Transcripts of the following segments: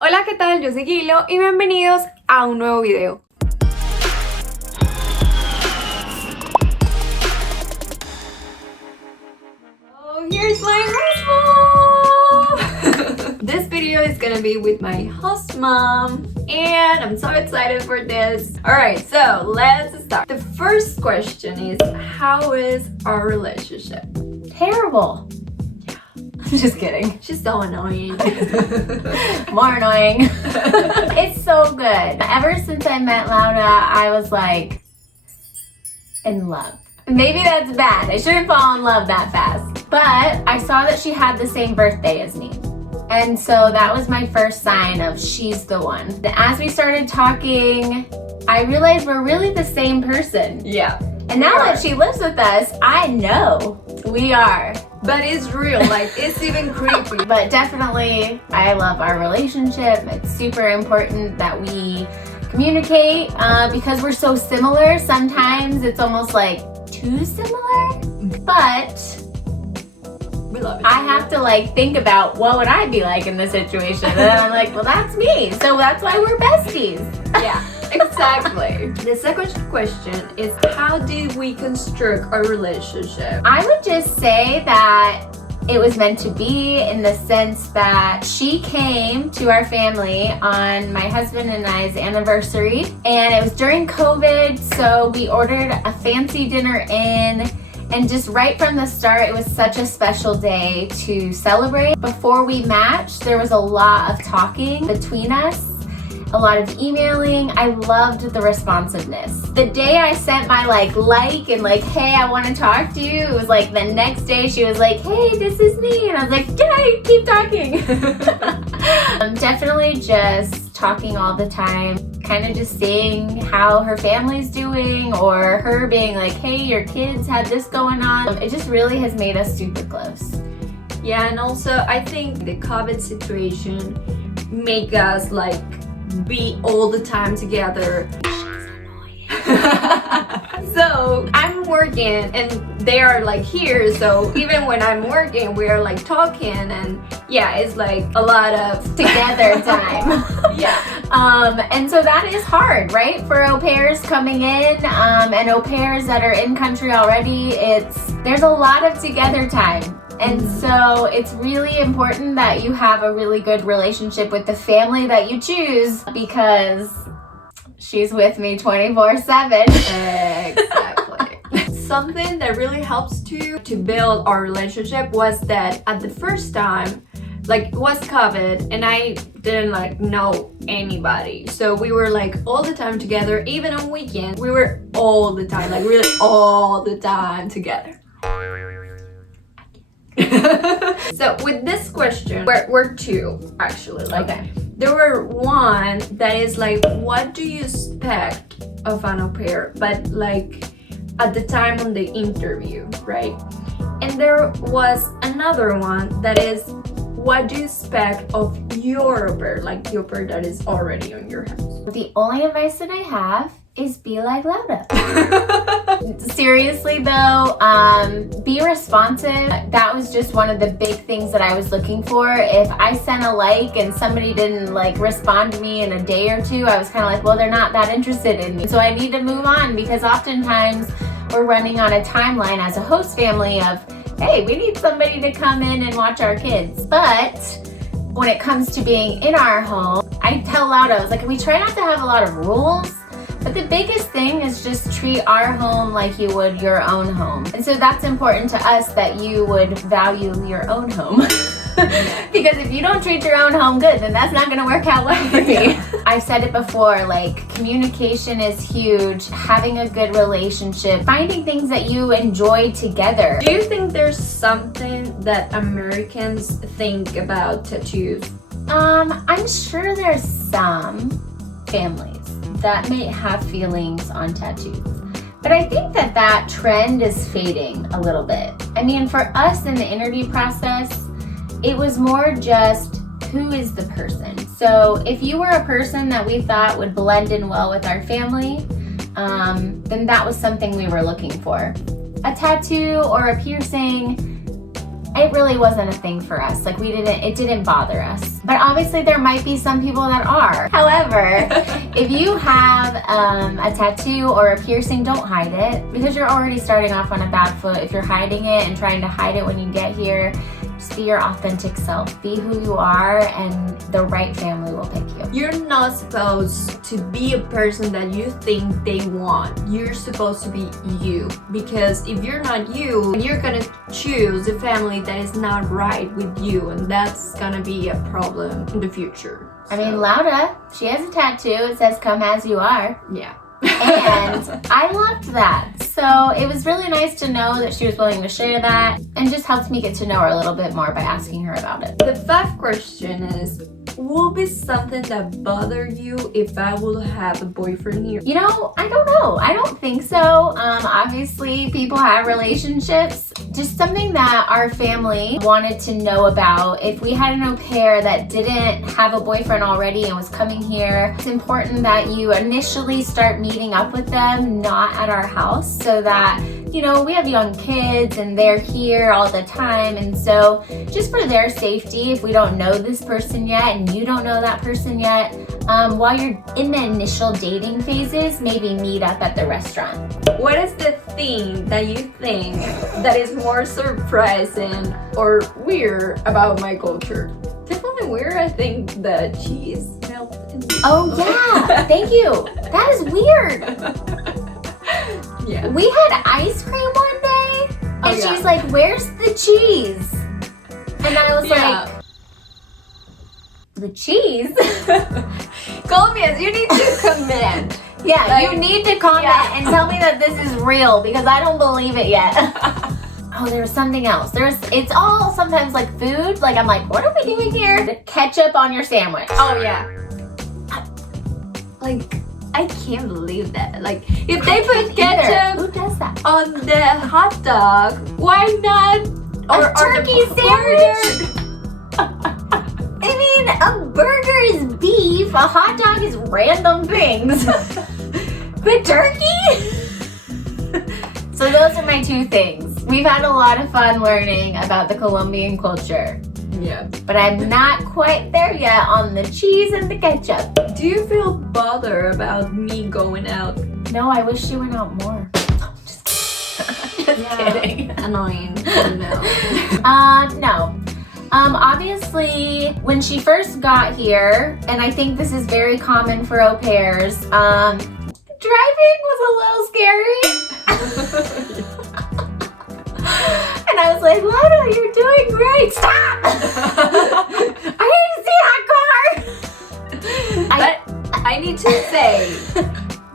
Hola, ¿qué tal? Yo soy Guilo y bienvenidos a un nuevo video. Oh, here's my host mom! This video is gonna be with my host mom and I'm so excited for this. Alright, so let's start. The first question is, how is our relationship? Terrible. Just kidding. She's so annoying. More annoying. It's so good. Ever since I met Laura, I was like in love. Maybe that's bad. I shouldn't fall in love that fast. But I saw that she had the same birthday as me. And so that was my first sign of she's the one. As we started talking, I realized we're really the same person. Yeah. And now that she lives with us, I know we are. But it's real, like it's even creepy. But definitely, I love our relationship. It's super important that we communicate because we're so similar. Sometimes it's almost like too similar, but We love it. I have to like think about what would I be like in this situation. And then I'm like, well, that's me. So that's why we're besties. Yeah. Exactly. The second question is, how did we construct our relationship? I would just say that it was meant to be, in the sense that she came to our family on my husband and I's anniversary, and it was during COVID, so we ordered a fancy dinner in, and just right from the start, it was such a special day to celebrate. Before we matched, there was a lot of talking between us, a lot of emailing. I loved the responsiveness. The day I sent my like and like, hey, I want to talk to you, it was like the next day she was like, hey, this is me. And I was like, yay, keep talking. Definitely just talking all the time, kind of just seeing how her family's doing, or her being like, hey, your kids had this going on. It just really has made us super close. Yeah, and also I think the COVID situation make us like be all the time together. So I'm working and they are like here, so even when I'm working we are like talking, and yeah, it's like a lot of Together time. yeah. And so that is hard, right? For au pairs coming in, and au pairs that are in country already, there's a lot of together time. And so it's really important that you have a really good relationship with the family that you choose, because she's with me 24/7. Exactly. Something that really helps to build our relationship was that at the first time, like it was COVID and I didn't like know anybody. So we were like all the time together, even on weekends. We were all the time, like really all the time together. So with this question, we're two actually. Like, Okay. there were one that is like, what do you expect of an au pair? But like at the time on the interview, right? And there was another one that is, what do you expect of your au pair? Like the au pair that is already on your house. The only advice that I have is be like Laura. Seriously though, be responsive. That was just one of the big things that I was looking for. If I sent a like and somebody didn't like respond to me in a day or two, I was kind of like, well, they're not that interested in me. So I need to move on, because oftentimes we're running on a timeline as a host family of, hey, we need somebody to come in and watch our kids. But when it comes to being in our home, I tell Laura, I was like, we try not to have a lot of rules, but the biggest thing is just treat our home like you would your own home. And so that's important to us, that you would value your own home. Because if you don't treat your own home good, then that's not going to work out well for me. I've said it before, like communication is huge, having a good relationship, finding things that you enjoy together. Do you think there's something that Americans think about tattoos? I'm sure there's some families that may have feelings on tattoos, but I think that trend is fading a little bit. I mean, for us in the interview process, it was more just, who is the person? So if you were a person that we thought would blend in well with our family, then that was something we were looking for. A tattoo or a piercing, it really wasn't a thing for us. Like it didn't bother us. But obviously there might be some people that are. However, if you have a tattoo or a piercing, don't hide it, because you're already starting off on a bad foot if you're hiding it and trying to hide it when you get here. Just be your authentic self. Be who you are, and the right family will pick you. You're not supposed to be a person that you think they want. You're supposed to be you. Because if you're not you, you're gonna choose a family that is not right with you, and that's gonna be a problem in the future. I mean, Lauda, she has a tattoo. It says "Come as you are." Yeah. And I loved that. So it was really nice to know that she was willing to share that, and just helped me get to know her a little bit more by asking her about it. The fifth question is, will be something that bother you if I will have a boyfriend here? You know, I don't know. I don't think so. Obviously, people have relationships. Just something that our family wanted to know about. If we had an au pair that didn't have a boyfriend already and was coming here, it's important that you initially start meeting up with them, not at our house, so that, you know, we have young kids and they're here all the time. And so just for their safety, if we don't know this person yet and you don't know that person yet, while you're in the initial dating phases, maybe meet up at the restaurant. What is the thing that you think that is more surprising or weird about my culture? Definitely weird, I think the cheese melt in the Oh yeah, thank you. That is weird. Yeah. We had ice cream one day, and she's like, "Where's the cheese?" And I was like, "The cheese?" Colombians, you need to comment. Yeah, Like, you need to comment and tell me that this is real, because I don't believe it yet. Oh, there was something else. It's all sometimes like food. Like I'm like, what are we doing here? Ketchup on your sandwich. Oh yeah. Like, I can't believe that. Like, if they put ketchup Who does that? on the hot dog, why not? A turkey sandwich? I mean, a burger is beef, a hot dog is random things. But turkey? So those are my two things. We've had a lot of fun learning about the Colombian culture. Yeah. But I'm not quite there yet on the cheese and the ketchup. Do you feel bothered about me going out? No, I wish you went out more. Just kidding. Annoying. No. No. Obviously, when she first got here, and I think this is very common for au pairs, driving was a little scary. And I was like, Lana, you're doing great. Stop! I need to see that car. But I need to say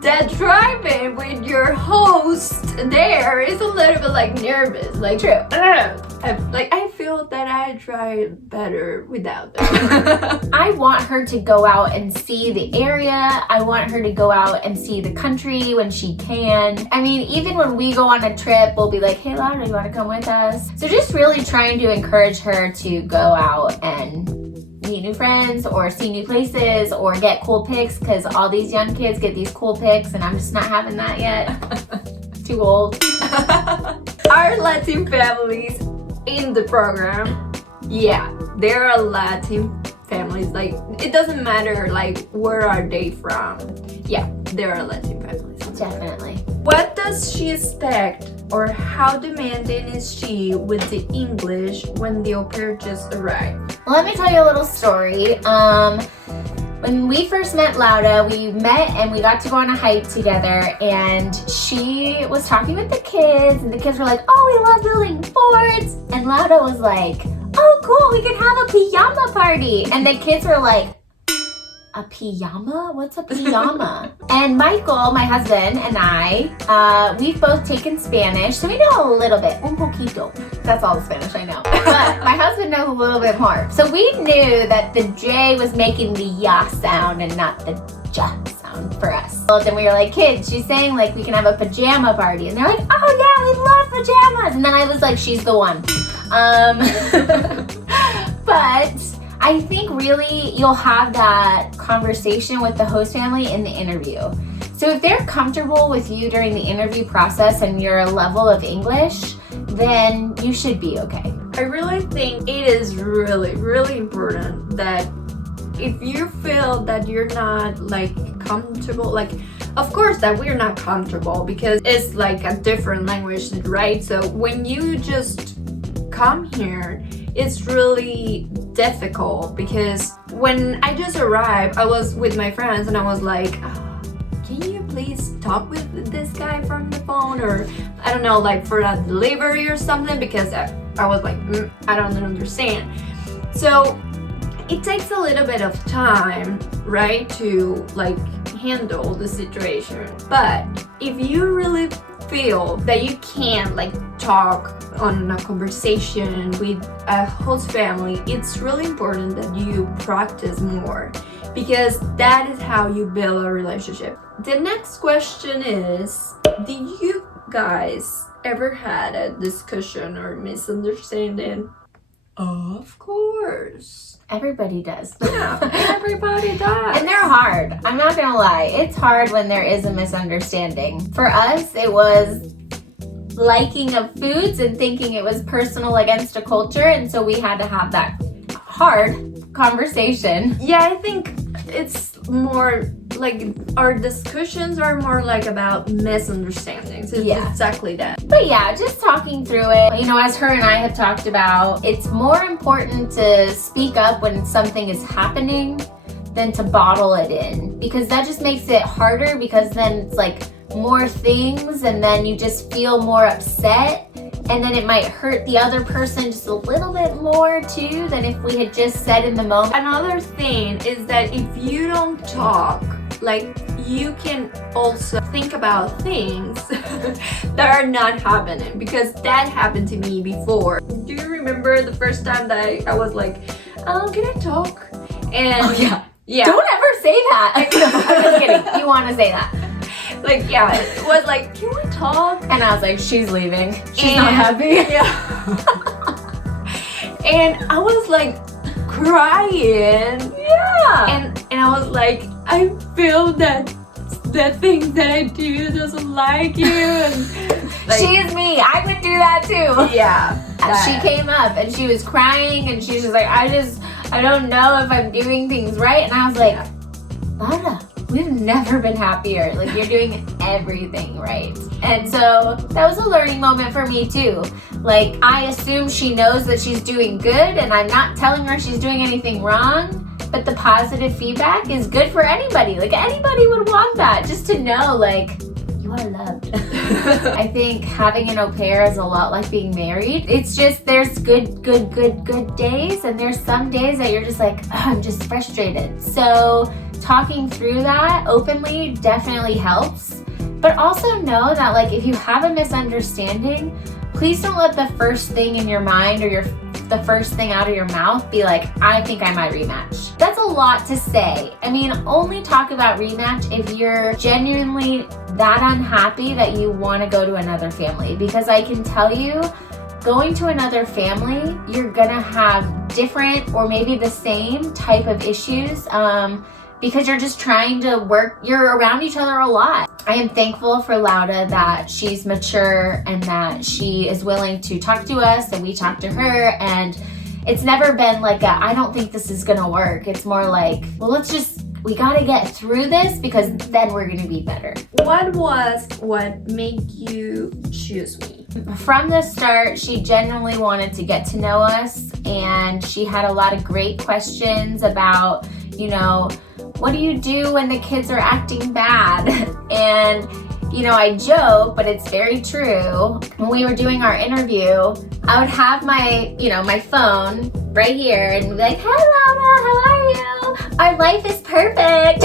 that driving with your host there is a little bit like nervous. Like, True. I don't know. I feel that I drive better without them. I want her to go out and see the area. I want her to go out and see the country when she can. I mean, even when we go on a trip, we'll be like, hey, Laura, you want to come with us? So just really trying to encourage her to go out and meet new friends or see new places or get cool pics, because all these young kids get these cool pics and I'm just not having that yet. Too old. Our Latin families in the program, yeah, there are Latin families. Like, it doesn't matter like where are they from. Yeah, there are Latin families. Definitely. What does she expect, or how demanding is she with the English when the au pair just arrived? Well, let me tell you a little story. When we first met Lauda, we met and we got to go on a hike together, and she was talking with the kids, and the kids were like, oh, we love building forts. And Lauda was like, oh, cool, we can have a pajama party. And the kids were like, a pajama? What's a pajama? And Michael, my husband, and I, we've both taken Spanish, so we know a little bit, un poquito. That's all the Spanish I know. But my husband knows a little bit more. So we knew that the J was making the ya sound and not the ja sound for us. Well, then we were like, kids, she's saying like we can have a pajama party. And they're like, oh yeah, we love pajamas. And then I was like, she's the one. But I think really you'll have that conversation with the host family in the interview. So if they're comfortable with you during the interview process and your level of English, then you should be okay. I really think it is really, really important that if you feel that you're not like comfortable, like of course that we're not comfortable because it's like a different language, right? So when you just come here, it's really difficult because when I just arrived, I was with my friends and I was like, oh, can you please talk with this guy from the phone, or I don't know, like for a delivery or something, because I was like, I don't understand. So it takes a little bit of time, right, to like handle the situation. But if you really feel that you can't like talk on a conversation with a host family, it's really important that you practice more, because that is how you build a relationship. The next question is, did you guys ever had a discussion or misunderstanding? Of course. Everybody does. Yeah, everybody does. And they're hard. I'm not gonna lie. It's hard when there is a misunderstanding. For us, it was liking of foods and thinking it was personal against a culture, and so we had to have that hard conversation. Yeah, I think it's more like our discussions are more like about misunderstandings. It's exactly that. But yeah, just talking through it. You know, as her and I have talked about, it's more important to speak up when something is happening than to bottle it in, because that just makes it harder, because then it's like more things and then you just feel more upset, and then it might hurt the other person just a little bit more too than if we had just said in the moment. Another thing is that if you don't talk, like you can also think about things that are not happening, because that happened to me before. Do you remember the first time that I was like, oh, can I talk? And yeah. Don't ever say that. I'm just kidding. You want to say that. Like, yeah, it was like, can we talk? And I was like, she's leaving. She's not happy. Yeah. And I was like crying. Yeah. And I was like, I feel that the things that I do doesn't like you. And like, she's me. I would do that too. Yeah. She came up and she was crying and she's just like, I don't know if I'm doing things right. And I was like, Laura, we've never been happier. Like, you're doing everything right. And so that was a learning moment for me too. Like, I assume she knows that she's doing good and I'm not telling her she's doing anything wrong, but the positive feedback is good for anybody. Like, anybody would want that, just to know, like, you are loved. I think having an au pair is a lot like being married. It's just, there's good days, and there's some days that you're just like, oh, I'm just frustrated. So talking through that openly definitely helps. But also know that, like, if you have a misunderstanding, please don't let the first thing in your mind or the first thing out of your mouth be like, I think I might rematch. That's a lot to say. I mean, only talk about rematch if you're genuinely that unhappy that you want to go to another family. Because I can tell you, going to another family, you're gonna have different or maybe the same type of issues, because you're just trying to work, you're around each other a lot. I am thankful for Lauda that she's mature and that she is willing to talk to us and we talk to her, and it's never been like I don't think this is gonna work. It's more like, well, we gotta get through this because then we're gonna be better. What made you choose me? From the start, she genuinely wanted to get to know us, and she had a lot of great questions about, you know, what do you do when the kids are acting bad? And, you know, I joke, but it's very true. When we were doing our interview, I would have my, you know, my phone right here and be like, "Hi, Laura, how are you? Our life is perfect."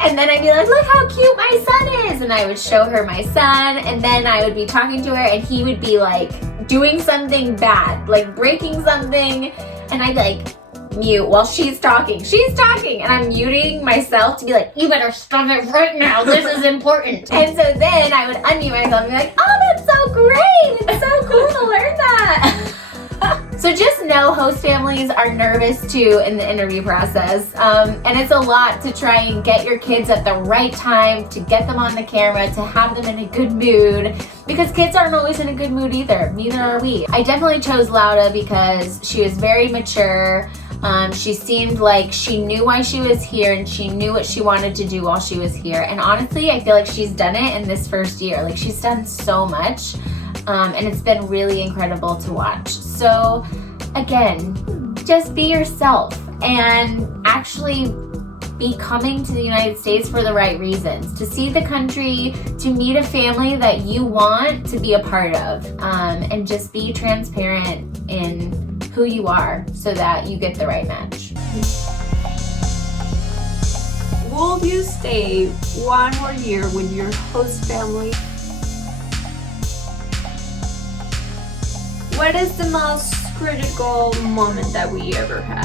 And then I'd be like, "Look how cute my son is." And I would show her my son, and then I would be talking to her and he would be like doing something bad, like breaking something, and I'd be like, mute while she's talking, and I'm muting myself to be like, you better stop it right now, this is important. And so then I would unmute myself and be like, oh, that's so great, it's so cool to learn that. So just know host families are nervous too in the interview process. And it's a lot to try and get your kids at the right time, to get them on the camera, to have them in a good mood, because kids aren't always in a good mood either. Neither are we. I definitely chose Lauda because she was very mature. She seemed like she knew why she was here and she knew what she wanted to do while she was here. And honestly, I feel like she's done it in this first year. Like, she's done so much. And it's been really incredible to watch. So again, just be yourself and actually be coming to the United States for the right reasons, to see the country, to meet a family that you want to be a part of, and just be transparent in who you are so that you get the right match. Will you stay one more year with your host family? What is the most critical moment that we ever had?